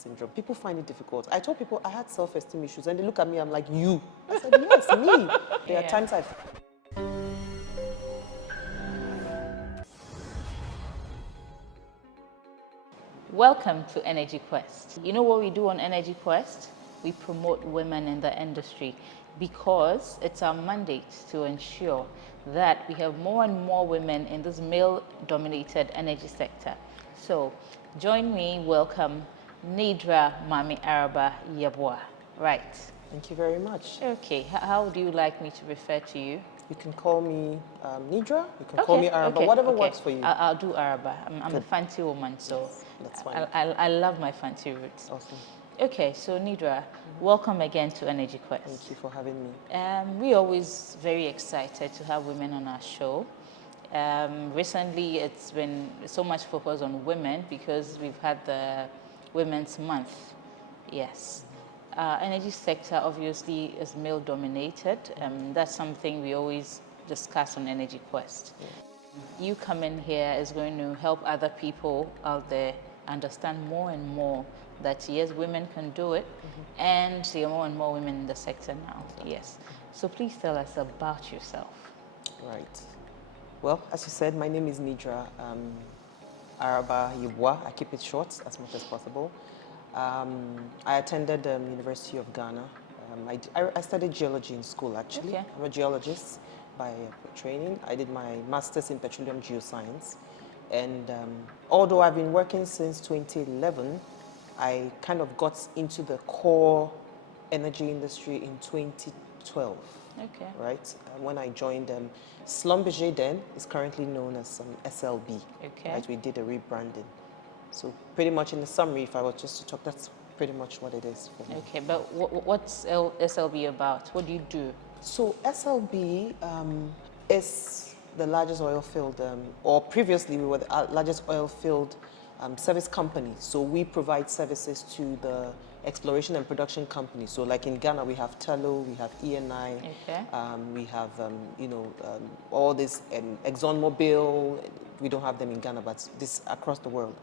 syndrome. People find it difficult. I told people I had self-esteem issues, and they look at me, I'm like, you? I said, yes, me. There are times Welcome to Energy Quest. You know what we do on Energy Quest? We promote women in the industry because it's our mandate to ensure that we have more and more women in this male-dominated energy sector. So join me, welcome Nidra Mami Araba Yebuah. Right. Thank you very much. Okay, how do you like me to refer to you? You can call me Nidra, you can call me Araba, whatever works for you. I'll do Araba. I'm a fancy woman, so yes, that's fine. I love my fancy roots. Awesome. Okay, so Nidra, welcome again to Energy Quest. Thank you for having me. We're always very excited to have women on our show. Recently, it's been so much focus on women because we've had the Women's Month. Yes. Energy sector obviously is male dominated. That's something we always discuss on Energy Quest. Yeah. You coming here is going to help other people out there understand more and more that yes, women can do it, and there are more and more women in the sector now. Yes. So please tell us about yourself. Right. Well, as you said, my name is Nidra Araba Yebuah. I keep it short as much as possible. I attended University of Ghana. I studied geology in school, actually. Okay. I'm a geologist by training. I did my master's in petroleum geoscience. And although I've been working since 2011, I kind of got into the core energy industry in 2012. Okay. Right? When I joined Schlumberger, then is currently known as SLB. Okay. Right? We did a rebranding. So pretty much in the summary, if I were just to talk, that's pretty much what it is for me. Okay, but what's SLB about? What do you do? So SLB is the largest oil field, or previously we were the largest oil field service company. So we provide services to the exploration and production companies. So like in Ghana, we have Tullow, we have ENI, okay. We have, all this ExxonMobil. We don't have them in Ghana, but this across the world.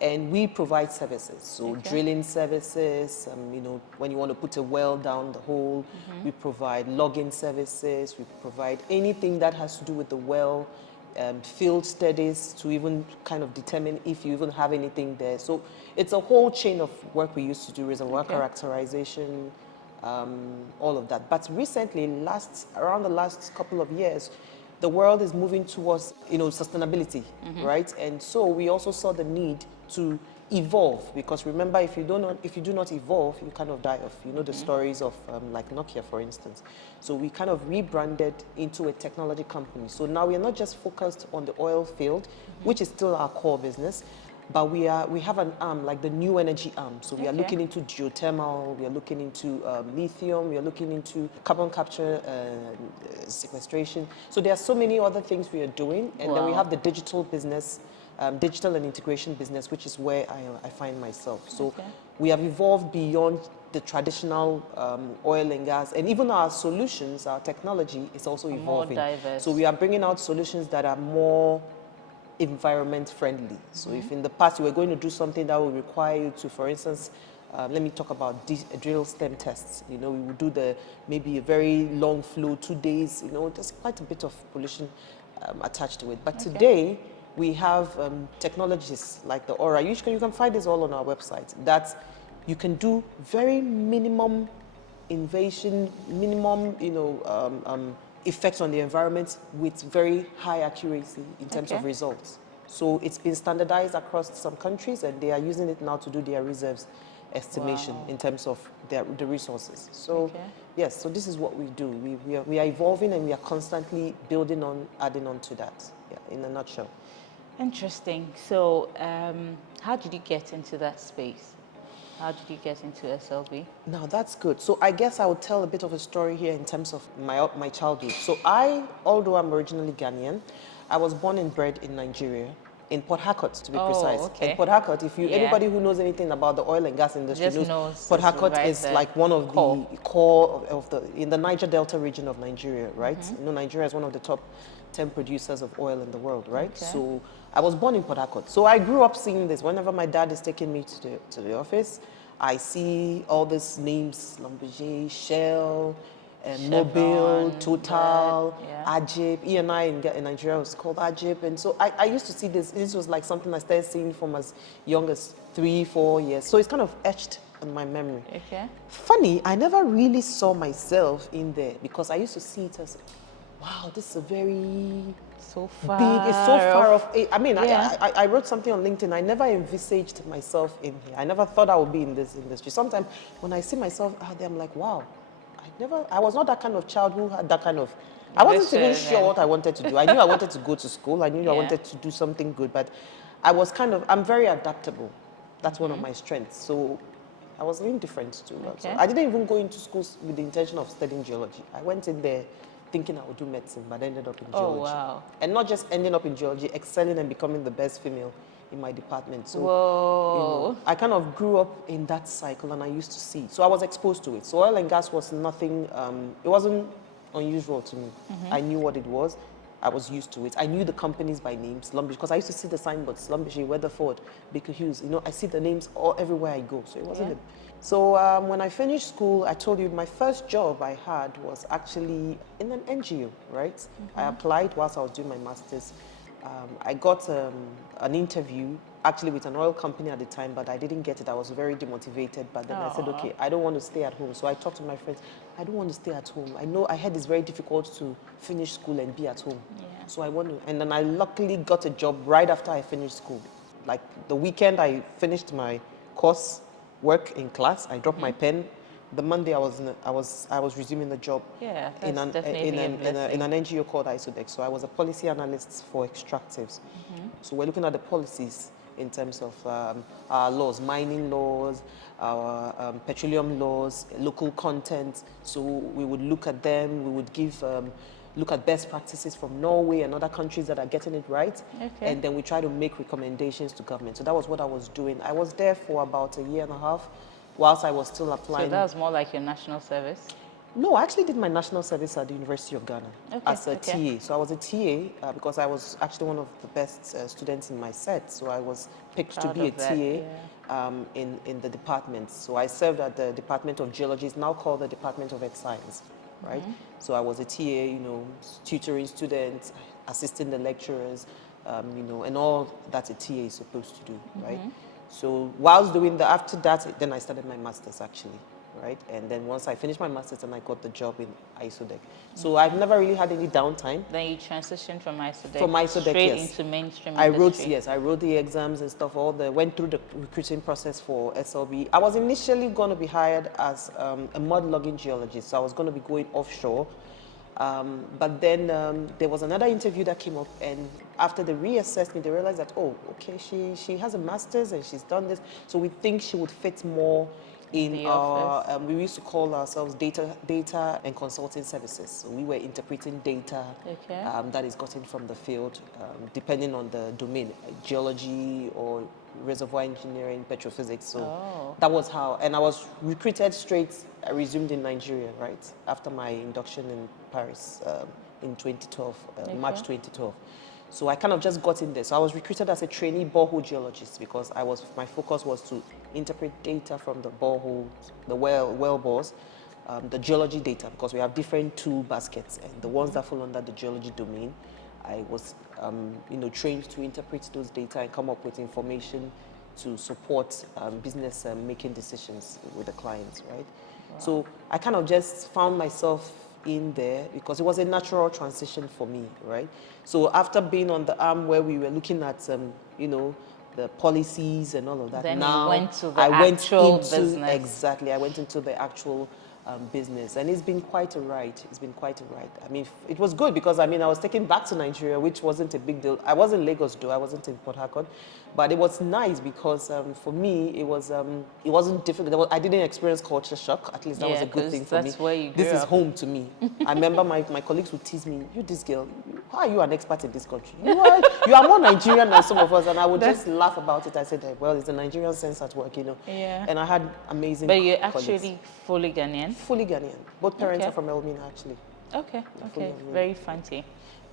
And we provide services, so drilling services, when you want to put a well down the hole, we provide logging services, we provide anything that has to do with the well, field studies to even kind of determine if you even have anything there. So it's a whole chain of work we used to do, reservoir characterization, all of that. But recently, around the last couple of years, the world is moving towards, sustainability, right? And so we also saw the need to evolve, because remember, if you do not evolve, you kind of die off. You know the stories of like Nokia, for instance. So we kind of rebranded into a technology company. So now we are not just focused on the oil field, which is still our core business, but we have an arm, like the new energy arm. So we are looking into geothermal, we are looking into lithium, we are looking into carbon capture, sequestration. So there are so many other things we are doing. And then we have the digital business, digital and integration business, which is where I find myself. So we have evolved beyond the traditional oil and gas, and even our solutions, our technology is also evolving. More diverse. So we are bringing out solutions that are more environment friendly. So if in the past you were going to do something that would require you to, for instance, let me talk about drill stem tests. We would do maybe a very long flow, 2 days. There's quite a bit of pollution attached to it. But today we have technologies like the Aura. You can find this all on our website, that you can do very minimum invasion, minimum, effects on the environment with very high accuracy in terms of results. So it's been standardized across some countries, and they are using it now to do their reserves estimation in terms of the resources. So yes, so this is what we do. We are evolving, and we are constantly building on, adding on to that, in a nutshell. Interesting. So how did you get into that space? How did you get into SLB? Now that's good. So I guess I would tell a bit of a story here in terms of my childhood. So although I'm originally Ghanaian, I was born and bred in Nigeria, in Port Harcourt to be precise. Okay. And Port Harcourt, anybody who knows anything about the oil and gas industry knows Port Harcourt is like one of the core in the Niger Delta region of Nigeria, right? Nigeria is one of the top 10 producers of oil in the world, right? So I was born in Port Harcourt. So I grew up seeing this. Whenever my dad is taking me to the office, I see all these names, Schlumberger, Shell, Mobil, Chevron, Total, yeah. Ajib. E&I in Nigeria was called Ajib. And so I used to see this. This was like something I started seeing from as young as 3, 4 years. So it's kind of etched in my memory. Okay. Funny, I never really saw myself in there because I used to see it as, wow, this is a very So far. big, it's so far off. I mean, Yeah. I wrote something on LinkedIn. I never envisaged myself in here. I never thought I would be in this industry. Sometimes when I see myself out there, I'm like, wow, I was not that kind of child who had that kind of, I wasn't even sure what I wanted to do. I knew I wanted to go to school. I knew I wanted to do something good, but I was I'm very adaptable. That's one of my strengths. So I was indifferent to that. So Okay. I didn't even go into school with the intention of studying geology. I went in there thinking I would do medicine, but ended up in geology. Oh, wow. And not just ending up in geology, excelling and becoming the best female in my department. So, Whoa. I kind of grew up in that cycle and I used to see it. So I was exposed to it. So oil and gas was nothing, it wasn't unusual to me. I knew what it was. I was used to it. I knew the companies by name, Schlumberger, because I used to see the signboards, Schlumberger, Weatherford, Baker Hughes. I see the names everywhere I go. So it wasn't So when I finished school, I told you my first job I had was actually in an NGO, right? I applied whilst I was doing my master's. I got an interview actually with an oil company at the time, but I didn't get it. I was very demotivated. But then I said, okay, I don't want to stay at home. So I talked to my friends. I don't want to stay at home. I heard it's very difficult to finish school and be at home. Yeah. So I want to, and then I luckily got a job right after I finished school. Like the weekend I finished my course work in class. I dropped my pen. The Monday I was resuming the job. Yeah, that's in an definitely a blessing. in an NGO called Isodex. So I was a policy analyst for extractives. So we're looking at the policies in terms of our laws, mining laws, our petroleum laws, local content. So we would look at them. We would look at best practices from Norway and other countries that are getting it right. Okay. And then we try to make recommendations to government. So that was what I was doing. I was there for about a year and a half whilst I was still applying. So that was more like your national service? No, I actually did my national service at the University of Ghana as a okay. TA. So I was a TA because I was actually one of the best students in my set. So I was picked to Proud be a of that, TA in the department. So I served at the Department of Geology. It's now called the Department of Earth Science, right? So I was a TA, tutoring students, assisting the lecturers, and all that a TA is supposed to do, right? So whilst doing that, after that, then I started my master's actually, right? And then once I finished my master's, and I got the job in Isodec. So I've never really had any downtime. Then you transitioned from Isodec, straight into mainstream I industry. I wrote the exams and stuff, went through the recruiting process for SLB. I was initially going to be hired as a mud logging geologist, so I was going to be going offshore. But then there was another interview that came up, and after they reassessed me, they realized that, oh, okay, she has a master's and she's done this, so we think she would fit more in our, we used to call ourselves data and consulting services. So we were interpreting data that is gotten from the field, depending on the domain, geology or reservoir engineering, petrophysics. So that was how, and I was recruited straight. I resumed in Nigeria, right, after my induction in Paris in 2012, March 2012. So I kind of just got in there. So I was recruited as a trainee borehole geologist because my focus was to interpret data from the boreholes, the well bores, the geology data, because we have different tool baskets, and the ones that fall under the geology domain, I was trained to interpret those data and come up with information to support business making decisions with the clients, right? Wow. So I kind of just found myself in there because it was a natural transition for me, right? So after being on the arm where we were looking at, the policies and all of that, then now you went to the actual business. Exactly, I went into the actual business, and it's been quite a ride. It's been quite a ride. I mean, it was good because I was taken back to Nigeria, which wasn't a big deal. I was in Lagos though, I wasn't in Port Harcourt, but it was nice because for me it wasn't difficult. I didn't experience culture shock. At least that was a good thing for me. That's where you grew This is up. home to me. I remember my colleagues would tease me, "You this girl, how are you an expert in this country? You are more Nigerian than some of us," and I would just laugh about it. I said, well, it's the Nigerian sense at work, Yeah. And I had amazing. But you're colleagues. actually fully Ghanaian. Fully Ghanaian. Both parents are from Elmina, actually. Okay. Very fancy.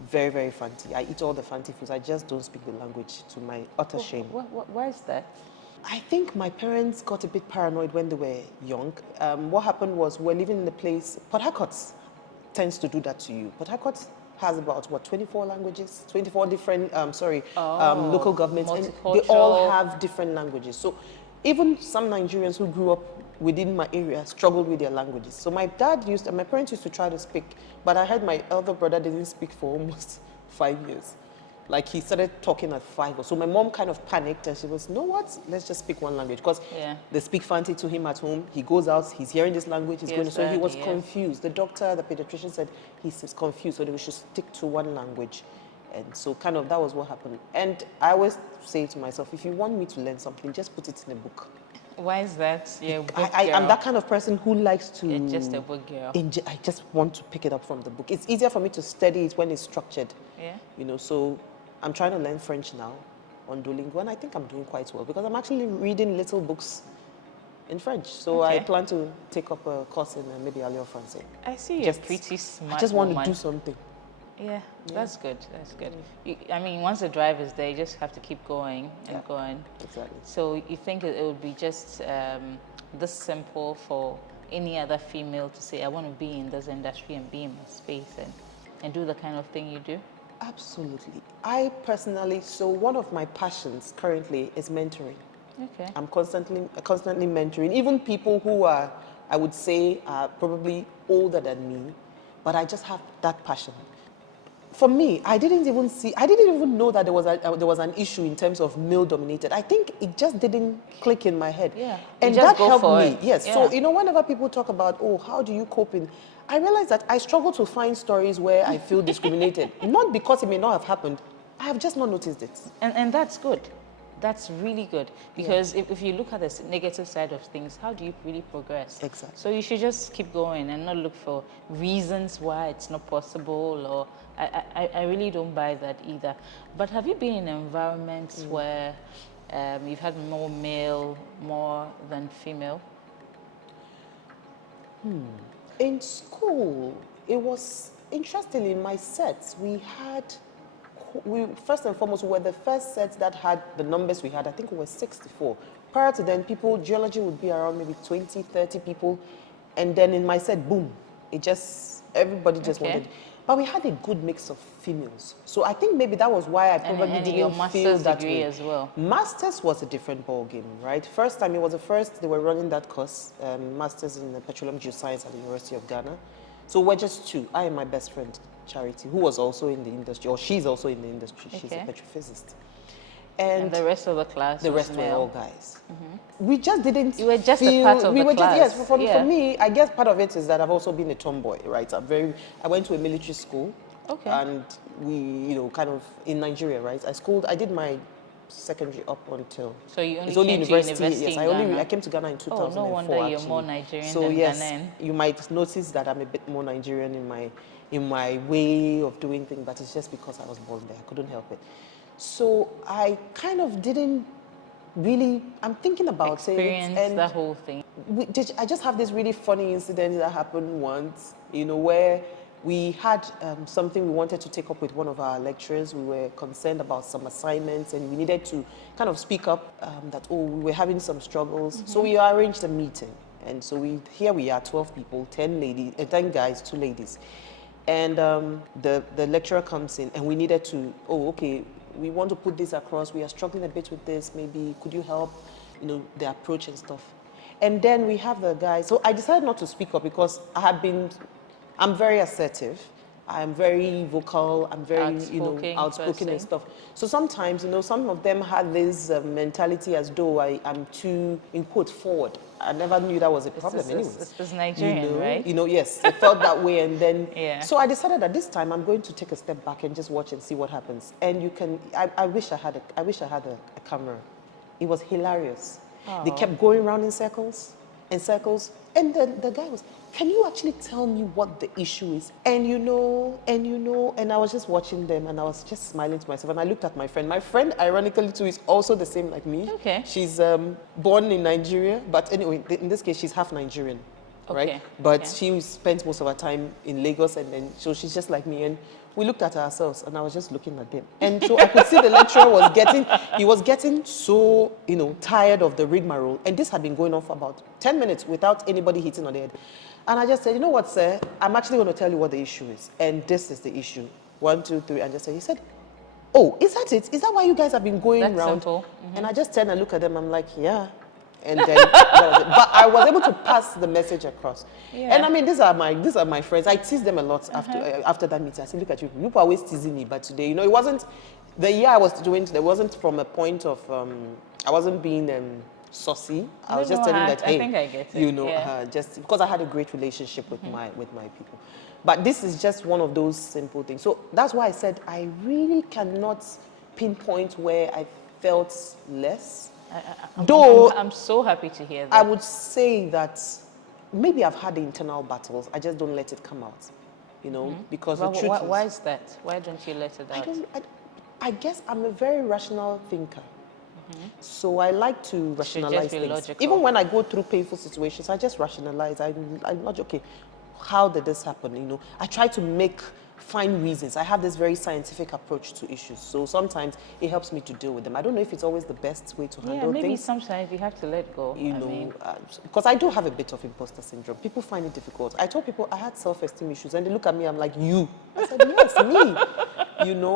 Very, very fancy. I eat all the fancy foods. I just don't speak the language, to my utter shame. Why is that? I think my parents got a bit paranoid when they were young. What happened was we're living in the place, Port Harcourt tends to do that to you. Port Harcourt has about, 24 languages, 24 different, local governments, and they all have different languages. So even some Nigerians who grew up within my area struggled with their languages. So my parents used to try to speak, but I heard my elder brother didn't speak for almost 5 years. Like he started talking at 5 or so. My mom kind of panicked and she was, you know what? Let's just speak one language. Because they speak fancy to him at home. He goes out, he's hearing this language, so he was confused. The doctor, the pediatrician said he's confused, so we should stick to one language. And so kind of that was what happened. And I always say to myself, if you want me to learn something, just put it in a book. Why is that? I'm that kind of person who likes to... You're just a book girl. I just want to pick it up from the book. It's easier for me to study it when it's structured. Yeah. So I'm trying to learn French now on Duolingo, and I think I'm doing quite well because I'm actually reading little books in French. So I plan to take up a course in maybe Alliance Français. I see you're pretty smart. I just want to do something. Yeah, that's good. That's good. Once the drive is there, you just have to keep going and going. Exactly. So you think it would be just this simple for any other female to say, I want to be in this industry and be in my space and do the kind of thing you do? Absolutely. I personally, so one of my passions currently is mentoring. Okay. I'm constantly mentoring, even people who are, I would say, are probably older than me, but I just have that passion. For me, I didn't even know that there was an issue in terms of male-dominated. I think it just didn't click in my head. Yeah. And just that go helped for me. it. Yes. Yeah. So, whenever people talk about, how do you cope in, I realized that I struggle to find stories where I feel discriminated. Not because it may not have happened. I have just not noticed it. And that's good. That's really good. Because if you look at the negative side of things, how do you really progress? Exactly. So you should just keep going and not look for reasons why it's not possible. Or I really don't buy that either. But have you been in environments where you've had more male, more than female? In school, it was interesting. In my sets, we first and foremost were the first sets that had the numbers we had. I think it was 64. Prior to then, geology would be around maybe 20, 30 people. And then in my set, boom, everybody just wanted. But we had a good mix of females. So I think maybe that was why I probably didn't feel that way. As well. Masters was a different ballgame, right? First time, it was the first they were running that course, Masters in Petroleum Geoscience at the University of Ghana. So we're just two. I and my best friend, Charity, who was also in the industry, or she's also in the industry. She's a petrophysicist. And the rest of the class? The rest were all guys. We just didn't. You were just a part of the class. For me, I guess part of it is that I've also been a tomboy, right? I went to a military school. Okay. And we, kind of in Nigeria, right? I did my secondary up until. So you only came to university yes, in Ghana? I came to Ghana in 2004. Oh, no wonder you're more Nigerian than Ghanaian. You might notice that I'm a bit more Nigerian in my way of doing things, but it's just because I was born there. I couldn't help it. So I kind of didn't really, I'm thinking about experience it. And the whole thing. I just have this really funny incident that happened once, where we had something we wanted to take up with one of our lecturers. We were concerned about some assignments and we needed to kind of speak up that, we were having some struggles. So we arranged a meeting. And so here we are, 12 people, 10 guys, 2 ladies. And the lecturer comes in and we needed to, okay, we want to put this across. We are struggling a bit with this. Maybe could you help, the approach and stuff. And then we have the guy. So I decided not to speak up because I'm very assertive. I'm very vocal. I'm very, outspoken and stuff. So sometimes, some of them had this mentality as though I'm too, in quote, forward. I never knew that was a problem anyway. It's Nigerian, right? Yes, it felt that way. And then, so I decided that this time I'm going to take a step back and just watch and see what happens. And I wish I had a camera. It was hilarious. Oh. They kept going around in circles. And the guy was, can you actually tell me what the issue is? And and I was just watching them and I was just smiling to myself. And I looked at my friend. My friend, ironically too, is also the same like me. Okay. She's born in Nigeria, but anyway, in this case, she's half Nigerian. right? Okay. But Okay. she spent most of her time in Lagos, and then so she's just like me. And we looked at ourselves, and I was just looking at them. And so I could see the lecturer was getting so, tired of the rigmarole. And this had been going on for about 10 minutes without anybody hitting on the head. And I just said, you know what, sir? I'm actually going to tell you what the issue is. And this is the issue. 1, 2, 3. And just said, he said, oh, is that it? Is that why you guys have been going That's round? simple. And I just turned and looked at them. I'm like, yeah. And then that was it. But I was able to pass the message across. Yeah. And I mean, these are my friends. I tease them a lot after that meeting. I said, look at you. You are always teasing me, but today, it wasn't the year I was doing. There wasn't from a point of I wasn't being saucy. I was just telling that, hey, I think I get it. Yeah. just because I had a great relationship with my people. But this is just one of those simple things. So that's why I said I really cannot pinpoint where I felt less. I'm so happy to hear that. I would say that maybe I've had internal battles. I just don't let it come out, because the truth is, why is that? Why don't you let it out? I guess I'm a very rational thinker. So I like to rationalize be things. logical. Even when I go through painful situations, I just rationalize. I'm not okay. How did this happen? I try to find reasons. I have this very scientific approach to issues. So sometimes it helps me to deal with them. I don't know if it's always the best way to handle maybe things. sometimes you have to let go. Because I do have a bit of imposter syndrome. People find it difficult. I told people I had self-esteem issues, and they look at me. I'm like, you. I said, yes, me.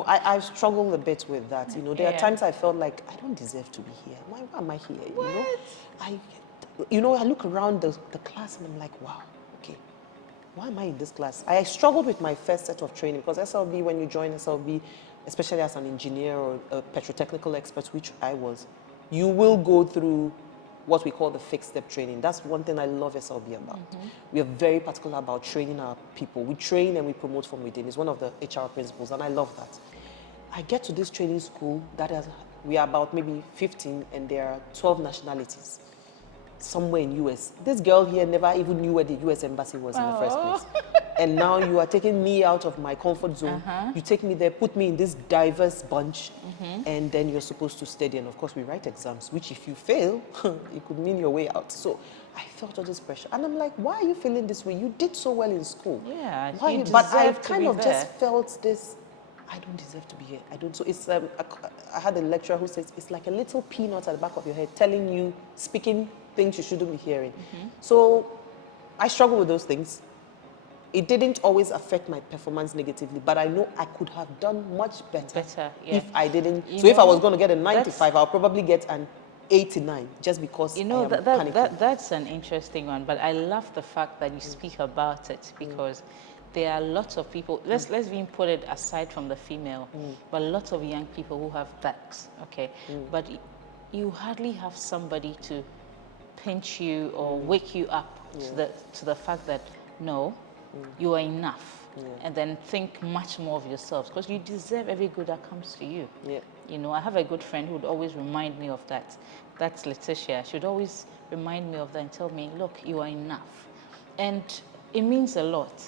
I've struggled a bit with that. There are times I felt like I don't deserve to be here. Why am I here? What? I look around the class and I'm like, wow, okay. Why am I in this class? I struggled with my first set of training because SLB, when you join SLB, especially as an engineer or a petrotechnical expert, which I was, you will go through what we call the fixed step training. That's one thing I love SLB about. We are very particular about training our people. We train and we promote from within. It's one of the HR principles, and I love that. I get to this training school we are about maybe 15, and there are 12 nationalities somewhere in US. This girl here never even knew where the US embassy was in the first place. And now you are taking me out of my comfort zone. You take me there, put me in this diverse bunch, and then you're supposed to study. And of course, we write exams, which if you fail, it could mean your way out. So I felt all this pressure. And I'm like, why are you feeling this way? You did so well in school. Yeah, why? But I kind of just felt this, I don't deserve to be here. I don't. So it's, I had a lecturer who says, it's like a little peanut at the back of your head telling you, speaking things you shouldn't be hearing. So I struggle with those things. It didn't always affect my performance negatively, but I know I could have done much better if I didn't. If I was going to get a 95, I'll probably get an 89 just because I am panicking. That's an interesting one, but I love the fact that you speak about it because there are lots of people, let's even put it aside from the female, but lots of young people who have that, okay? But you hardly have somebody to pinch you or wake you up to the fact that, no, you are enough, and then think much more of yourself because you deserve every good that comes to you. I have a good friend who would always remind me of that. That's Letitia. She would always remind me of that and tell me, look, you are enough. And it means a lot,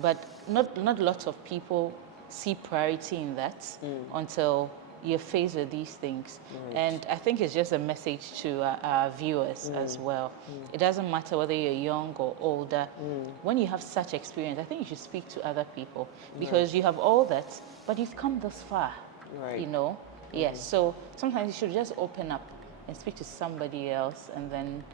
but not lots of people see priority in that until you're faced with these things. And I think it's just a message to our viewers as well. It doesn't matter whether you're young or older. When you have such experience, I think you should speak to other people because you have all that, but you've come this far, Yes, so sometimes you should just open up and speak to somebody else, and then,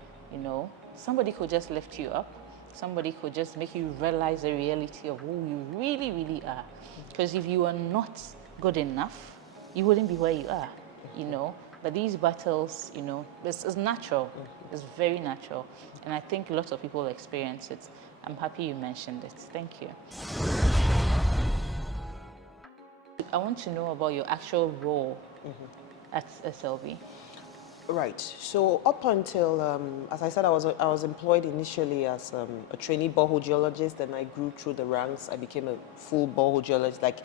somebody could just lift you up. Somebody could just make you realize the reality of who you really, really are. Because if you are not good enough, you wouldn't be where you are, But these battles, it's natural. It's very natural. And I think lots of people experience it. I'm happy you mentioned it. Thank you. I want to know about your actual role at SLB. Right. So up until, as I said, I was employed initially as a trainee borehole geologist, and I grew through the ranks. I became a full borehole geologist.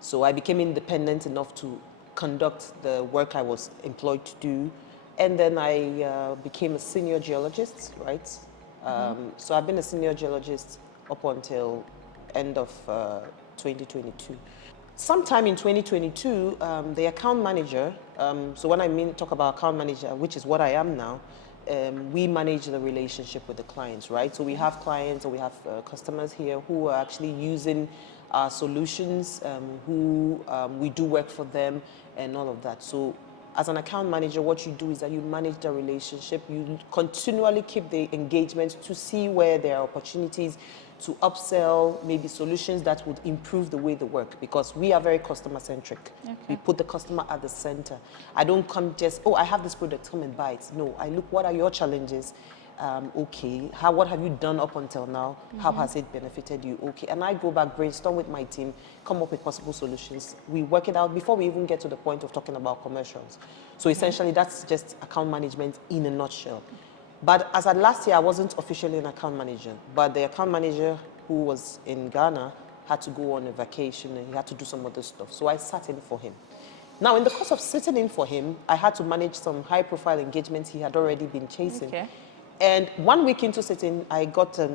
So I became independent enough to conduct the work I was employed to do. And then I became a senior geologist, right? So I've been a senior geologist up until end of 2022. Sometime in 2022, the account manager, so when talk about account manager, which is what I am now, we manage the relationship with the clients, right? So we have clients or we have customers here who are actually using our solutions, who we do work for them and all of that. So as an account manager, what you do is that you manage the relationship. You continually keep the engagement to see where there are opportunities to upsell, maybe solutions that would improve the way they work, because we are very customer centric. Okay. We put the customer at the center. I don't come just, oh, I have this product, come and buy it. No, I look, what are your challenges? Okay, what have you done up until now? How has it benefited you? Okay, and I go back, brainstorm with my team, come up with possible solutions. We work it out before we even get to the point of talking about commercials. So essentially, that's just account management in a nutshell. But as at last year, I wasn't officially an account manager, but the account manager who was in Ghana had to go on a vacation and he had to do some other stuff. So I sat in for him. Now, in the course of sitting in for him, I had to manage some high-profile engagements he had already been chasing. Okay. And 1 week into sitting, I got a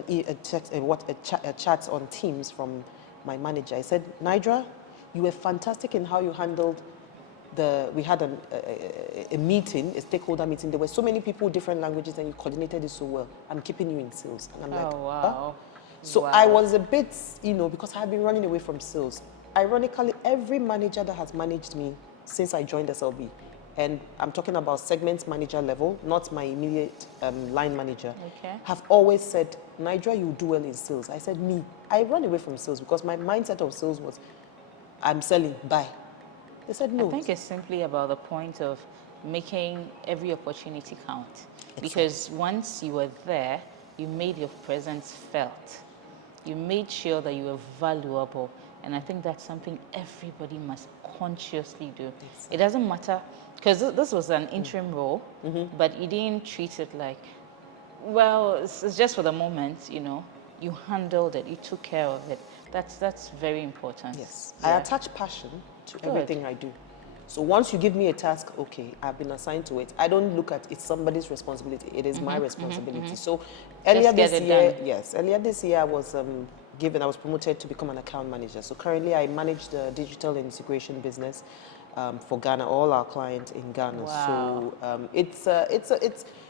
chat on Teams from my manager. I said, Nidra, you were fantastic in how you handled we had a meeting, a stakeholder meeting. There were so many people, different languages, and you coordinated it so well. I'm keeping you in sales. And I'm like, wow. huh? So I was a bit, because I had been running away from sales. Ironically, every manager that has managed me since I joined SLB, and I'm talking about segment manager level, not my immediate line manager, have always said, Nidra, you do well in sales. I said, me, I run away from sales because my mindset of sales was, I'm selling, buy. They said no. I think it's simply about the point of making every opportunity count. Exactly. Because once you were there, you made your presence felt. You made sure that you were valuable. And I think that's something everybody must consciously do. Exactly. It doesn't matter, because this was an interim role, but you didn't treat it like, well, it's just for the moment, You handled it, you took care of it. That's very important. Yes. Yeah. I attach passion to everything I do. So once you give me a task, okay, I've been assigned to it. I don't look at it's somebody's responsibility. It is my responsibility. So earlier this year I was I was promoted to become an account manager. So currently I manage the digital integration business for Ghana, all our clients in Ghana. Wow. So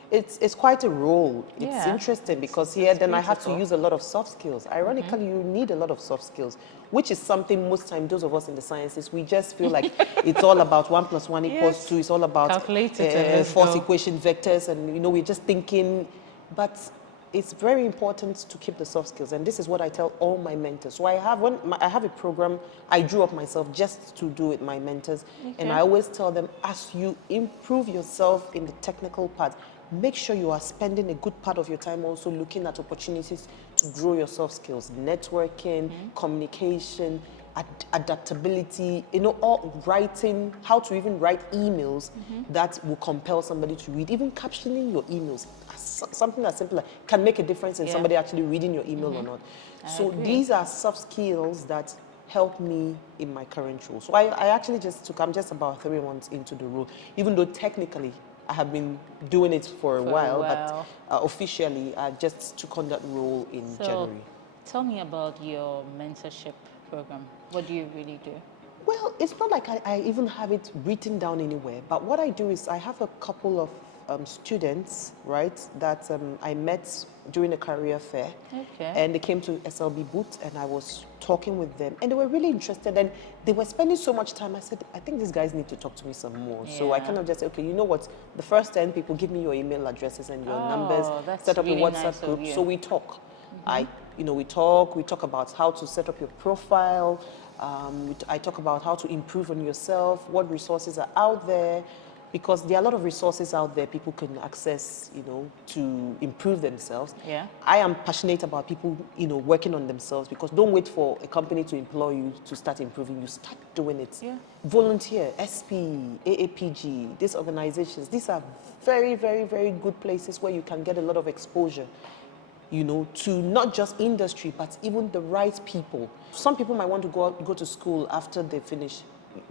it's quite a role. It's interesting because here then I have to use a lot of soft skills. Ironically, you need a lot of soft skills, which is something most times those of us in the sciences, we just feel like it's all about 1 + 1 = 2. It's all about force equation vectors, and we're just thinking, but it's very important to keep the soft skills, and this is what I tell all my mentors. So I have a program I drew up myself just to do with my mentors, and I always tell them, as you improve yourself in the technical part, make sure you are spending a good part of your time also looking at opportunities to grow your soft skills, networking, communication, adaptability, all writing, how to even write emails that will compel somebody to read, even captioning your emails. Something as simple can make a difference in somebody actually reading your email or not. So these are soft skills that help me in my current role. So I actually I'm just about 3 months into the role, even though technically I have been doing it for a while, but officially I just took on that role in January. Tell me about your mentorship program. What do you really do? Well, it's not like I even have it written down anywhere, but what I do is I have a couple of students, right, that I met during a career fair. Okay. And they came to SLB booth and I was talking with them and they were really interested and they were spending so much time. I said, I think these guys need to talk to me some more. Yeah. So I kind of just said, okay, you know what? The first 10 people, give me your email addresses and your numbers, set up really a WhatsApp nice group. So we talk. We talk about how to set up your profile. I talk about how to improve on yourself, what resources are out there, because there are a lot of resources out there people can access, to improve themselves. Yeah. I am passionate about people, working on themselves, because don't wait for a company to employ you to start improving. You start doing it. Yeah. Volunteer, SP, AAPG, these organizations, these are very, very, very good places where you can get a lot of exposure, to not just industry, but even the right people. Some people might want to go to school after they finish.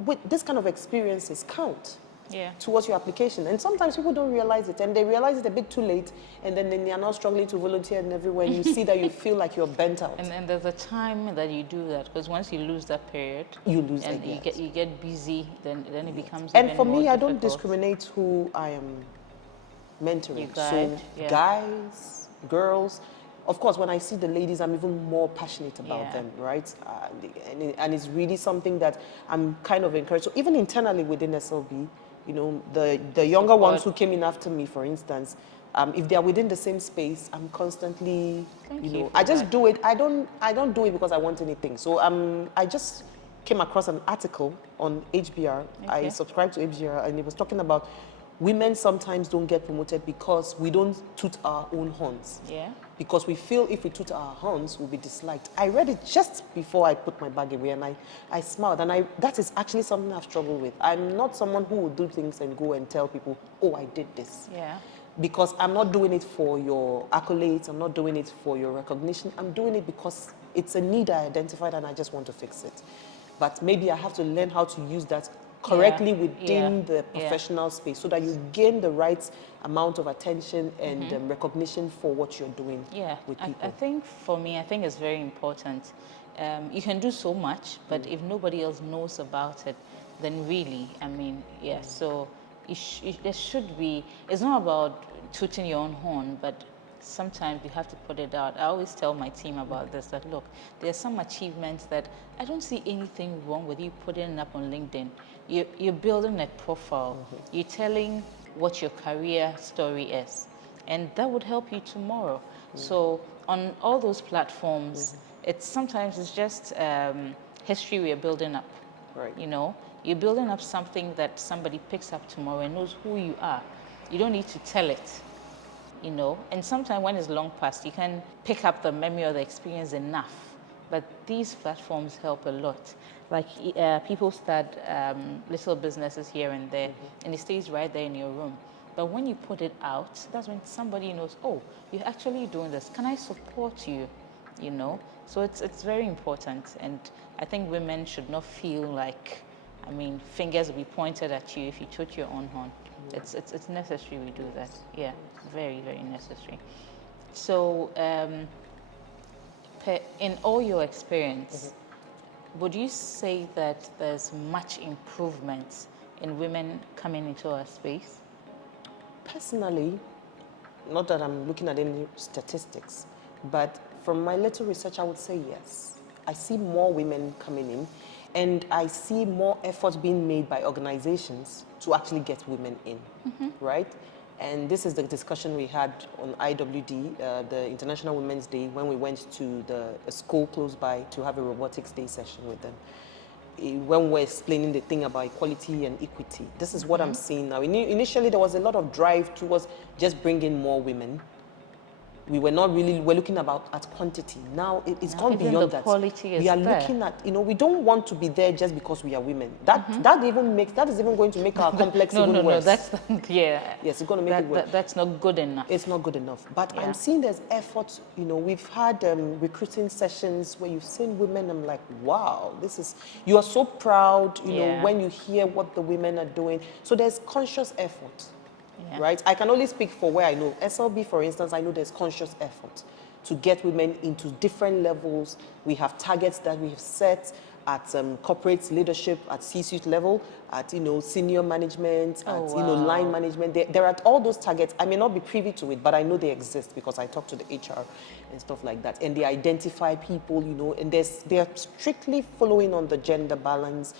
With this kind of experiences count. Yeah. Towards your application, and sometimes people don't realize it, and they realize it a bit too late, and then they are now struggling to volunteer and everywhere, and you see that you feel like you're bent out. And there's a time that you do that, because once you lose that period, you lose, and you get busy, then it becomes. And for even me, more I don't difficult. discriminate who I am mentoring. You guide, So guys, girls, of course, when I see the ladies, I'm even more passionate about them, right? And it's really something that I'm kind of encouraged. So even internally within SLB, you know, the younger ones who came in after me, for instance, if they are within the same space, I'm constantly, I just do it. I don't do it because I want anything. So I just came across an article on HBR. I subscribe to HBR, and it was talking about women sometimes don't get promoted because we don't toot our own horns. Yeah. Because we feel if we toot our horns, we'll be disliked. I read it just before I put my bag away, and I smiled. And that is actually something I've struggled with. I'm not someone who will do things and go and tell people, oh, I did this. Yeah. Because I'm not doing it for your accolades. I'm not doing it for your recognition. I'm doing it because it's a need I identified and I just want to fix it. But maybe I have to learn how to use that correctly within the professional space so that you gain the right amount of attention and recognition for what you're doing with people. I think for me, I think it's very important. You can do so much, but if nobody else knows about it, then really, I mean, so there should be, it's not about tooting your own horn, but sometimes you have to put it out. I always tell my team about this, that look, there's some achievements that I don't see anything wrong with you putting it up on LinkedIn. You're building a profile. You're telling what your career story is. And that would help you tomorrow. So on all those platforms, sometimes it's just history we are building up. Right. You know, you're building up something that somebody picks up tomorrow and knows who you are. You don't need to tell it. You know, and sometimes when it's long past, you can pick up the memory or the experience enough. But these platforms help a lot. Like people start little businesses here and there, and it stays right there in your room. But when you put it out, that's when somebody knows, oh, you're actually doing this. Can I support you? You know, so it's very important. And I think women should not feel like, I mean, fingers will be pointed at you if you toot your own horn. It's necessary we do that. Yeah, very, very necessary. So, in all your experience, would you say that there's much improvement in women coming into our space? Personally, not that I'm looking at any statistics, but from my little research, I would say yes. I see more women coming in, and I see more effort being made by organizations to actually get women in, right? And this is the discussion we had on IWD, the International Women's Day, when we went to a school close by to have a robotics day session with them. When we're explaining the thing about equality and equity, this is what I'm seeing now. Initially, there was a lot of drive towards just bringing more women. We were not really, we're looking at quantity. Now it's gone beyond that. Quality is we are looking at, we don't want to be there just because we are women. That is even going to make our complex even worse. No, that's, Yes, it's going to make it worse. That's not good enough. It's not good enough. But I'm seeing there's effort, we've had recruiting sessions where you've seen women, I'm like, wow, you are so proud, when you hear what the women are doing. So there's conscious effort. Yeah. Right? I can only speak for where I know. SLB, for instance, I know there's conscious effort to get women into different levels. We have targets that we have set at corporate leadership, at C-suite level, at senior management, line management. There are all those targets. I may not be privy to it, but I know they exist because I talk to the HR and stuff like that. And they identify people, and they are strictly following on the gender balance,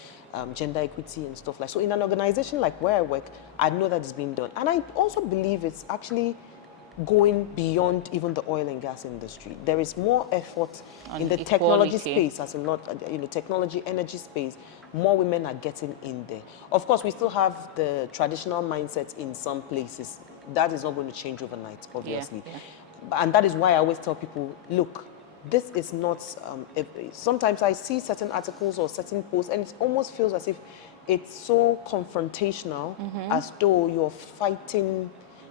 gender equity and stuff like that. So in an organization like where I work, I know that is being done. And I also believe it's actually going beyond even the oil and gas industry. There is more effort in the technology space, as in technology, energy space. More women are getting in there. Of course, we still have the traditional mindsets in some places. That is not going to change overnight, obviously. And that is why I always tell people, look, this is not, sometimes I see certain articles or certain posts and it almost feels as if it's so confrontational, as though you're fighting.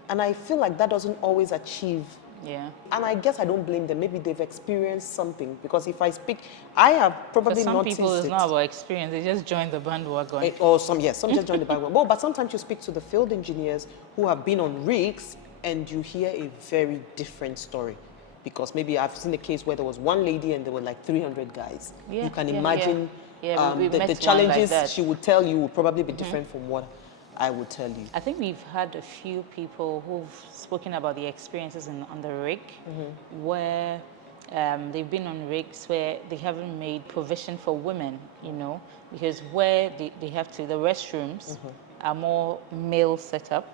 And I feel like that doesn't always achieve. Yeah. And I guess I don't blame them. Maybe they've experienced something. Because if I speak, I have probably noticed it. For some people, it's not about experience. They just join the bandwagon. Some just join the bandwagon. Well, but sometimes you speak to the field engineers who have been on rigs and you hear a very different story. Because maybe I've seen a case where there was one lady and there were like 300 guys. You can imagine the challenges she would tell you would probably be different from what I would tell you. I think we've had a few people who've spoken about the experiences on the rig, where they've been on rigs where they haven't made provision for women, you know, because where they have to, the restrooms are more male setup.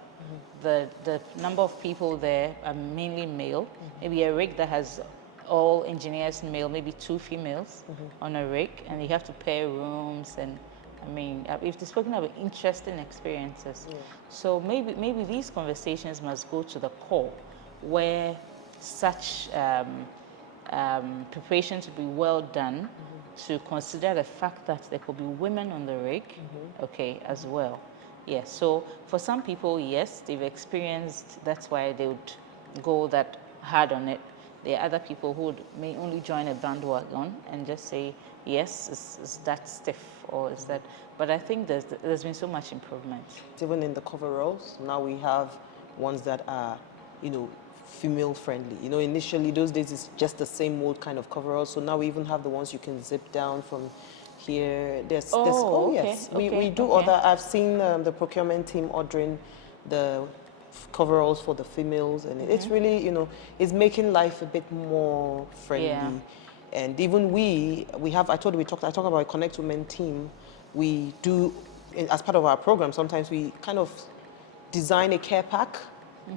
The number of people there are mainly male. Maybe a rig that has all engineers male, maybe 2 females on a rig, and they have to pair rooms. And I mean, if they're speaking about interesting experiences, so maybe these conversations must go to the core, where such preparations would be well done to consider the fact that there could be women on the rig, okay, as well. Yes, so for some people, yes, they've experienced, that's why they would go that hard on it. There are other people who may only join a bandwagon and just say, yes, it's that stiff, or is that, but I think there's been so much improvement. Even in the coveralls, now we have ones that are, you know, female friendly. You know, initially those days it's just the same old kind of coveralls, so now we even have the ones you can zip down from here. Yes, we do other. I've seen the procurement team ordering the coveralls for the females, and it's really, you know, it's making life a bit more friendly. Yeah. And even we have, I talk about a Connect Women team. We do, as part of our program, sometimes we kind of design a care pack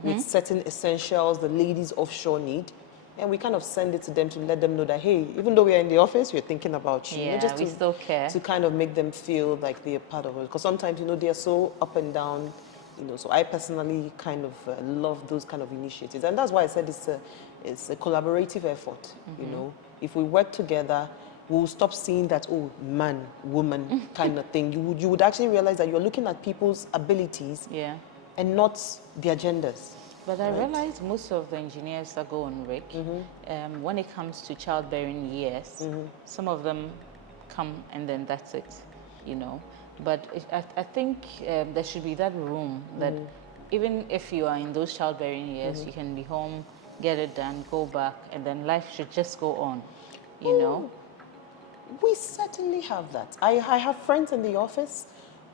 with certain essentials the ladies offshore need. And we kind of send it to them to let them know that, hey, even though we are in the office, we're thinking about you. Yeah, You know, just we still care. to kind of make them feel like they're part of it. Because sometimes, you know, they are so up and down, you know. So I personally kind of love those kind of initiatives. And that's why I said it's a collaborative effort, you know. If we work together, we'll stop seeing that, oh, man, woman kind of thing. You would actually realize that you're looking at people's abilities and not their genders. But I realize most of the engineers that go on rig, when it comes to childbearing years, some of them come and then that's it, you know. But I think there should be that room that even if you are in those childbearing years, you can be home, get it done, go back, and then life should just go on, you know. We certainly have that. I have friends in the office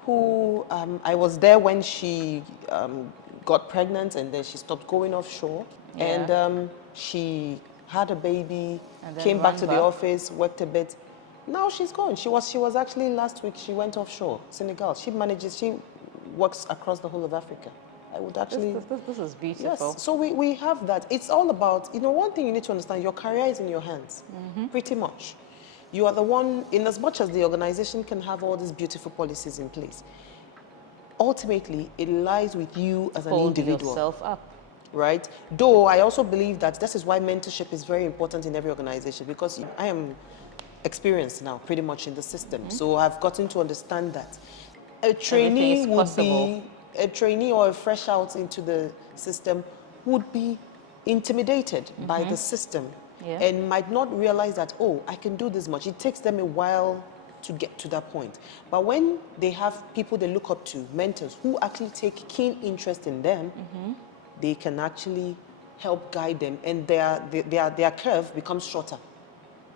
who, I was there when she got pregnant and then she stopped going offshore. And she had a baby, came back to the office, worked a bit. Now she's gone. She was actually last week, she went offshore, Senegal. She works across the whole of Africa. I would actually... This is beautiful. Yes, so we have that. It's all about, you know, one thing you need to understand, your career is in your hands, pretty much. You are the one, in as much as the organization can have all these beautiful policies in place, ultimately, it lies with you as an individual. Hold yourself up. Right? Though I also believe that this is why mentorship is very important in every organization, because I am experienced now pretty much in the system. So I've gotten to understand that a trainee would be, a trainee or a fresh out into the system would be intimidated by the system and might not realize that, oh, I can do this much. It takes them a while to get to that point. But when they have people they look up to, mentors, who actually take keen interest in them, they can actually help guide them, and their curve becomes shorter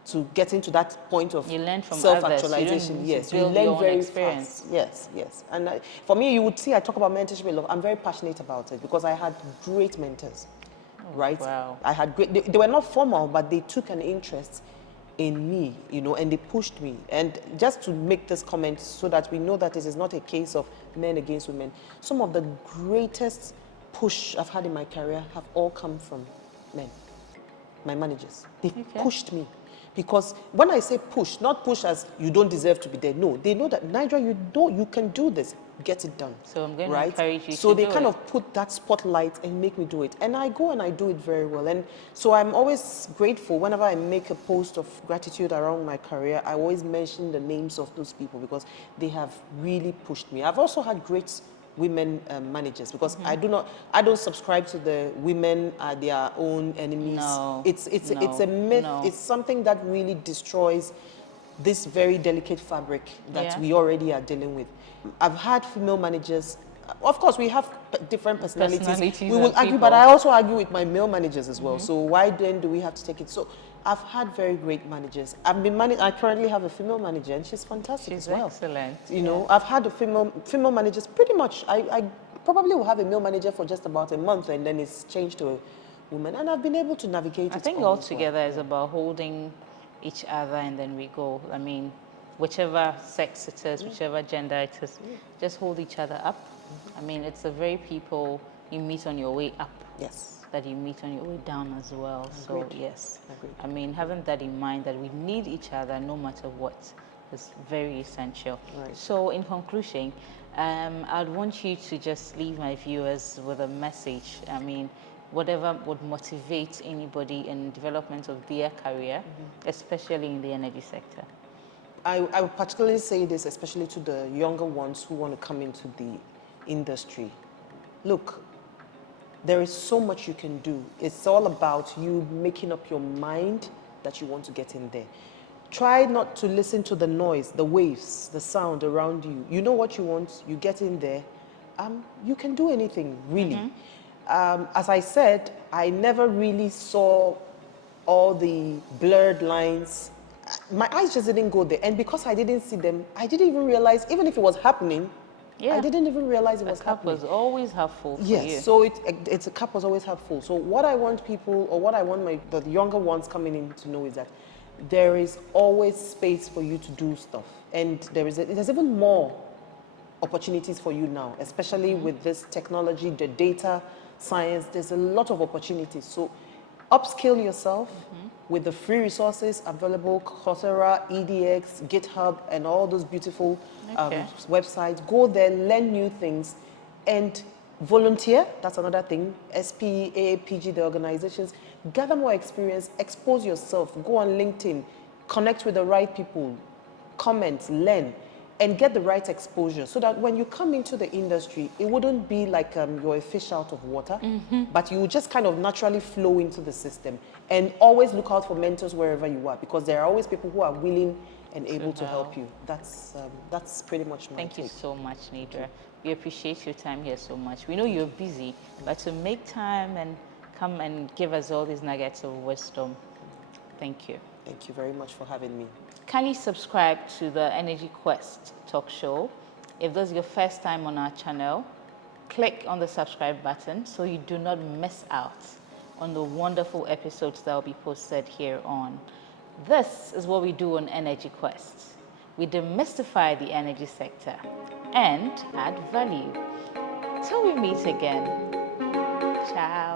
to getting to that point of self-actualization. Yes, you learn very fast. Yes, yes. And for me, you would see I talk about mentorship a lot. I'm very passionate about it because I had great mentors, right? Wow. I had great. They were not formal, but they took an interest in me, you know, and they pushed me. And just to make this comment so that we know that this is not a case of men against women, some of the greatest push I've had in my career have all come from men, my managers. They pushed me. Because when I say push, not push as you don't deserve to be there. No, they know that, Nidra, you can do this. Get it done. So I'm going to encourage you so they kind of put that spotlight and make me do it. And I go and I do it very well. And so I'm always grateful. Whenever I make a post of gratitude around my career, I always mention the names of those people because they have really pushed me. I've also had great women managers because I don't subscribe to the women are their own enemies. No, it's a myth. No. It's something that really destroys this very delicate fabric that we already are dealing with. I've had female managers Of course, we have different personalities. Personalities We will and argue, but people. I also argue with my male managers as well. So why then do we have to take it? So I've had very great managers. I currently have a female manager, and she's fantastic She's as well. excellent. You know, I've had a female managers pretty much. I probably will have a male manager for just about a month, and then it's changed to a woman, and I've been able to navigate it. I think always altogether well. is about holding each other and then we go. I mean, whichever sex it is, whichever gender it is, just hold each other up. I mean, it's the very people you meet on your way up Yes. that you meet on your way down as well. So Agreed. yes, Agreed. I mean, having that in mind that we need each other no matter what is very essential. Right. So in conclusion, I'd want you to just leave my viewers with a message. I mean, whatever would motivate anybody in development of their career, especially in the energy sector. I would particularly say this, especially to the younger ones who want to come into the industry. Look, there is so much you can do. It's all about you making up your mind that you want to get in there. Try not to listen to the noise, the waves, the sound around you. You know what you want, you get in there. You can do anything, really. As I said, I never really saw all the blurred lines. My eyes just didn't go there. And because I didn't see them, I didn't even realize, even if it was happening, I didn't even realize it was The cup happening. was always half full for Yes, you. so it's a cup was always half full. So what I want people, or what I want the younger ones coming in to know is that there is always space for you to do stuff. And there's even more opportunities for you now, especially with this technology, the data science. There's a lot of opportunities. So upskill yourself with the free resources available, Coursera, EDX, GitHub, and all those beautiful websites. Go there, learn new things, and volunteer. That's another thing. SP, AAPG, the organizations. Gather more experience, expose yourself, go on LinkedIn, connect with the right people, comment, learn, and get the right exposure so that when you come into the industry, it wouldn't be like you're a fish out of water, but you just kind of naturally flow into the system. And always look out for mentors wherever you are, because there are always people who are willing and able to help you. That's pretty much my Thank you take. so much, Nidra. We appreciate your time here so much. We know you're busy, but to make time and come and give us all these nuggets of wisdom, thank you. Thank you very much for having me. Kindly subscribe to the Energy Quest talk show. If this is your first time on our channel, click on the subscribe button so you do not miss out on the wonderful episodes that will be posted here on. This is what we do on Energy Quest. We demystify the energy sector and add value. Till we meet again. Ciao.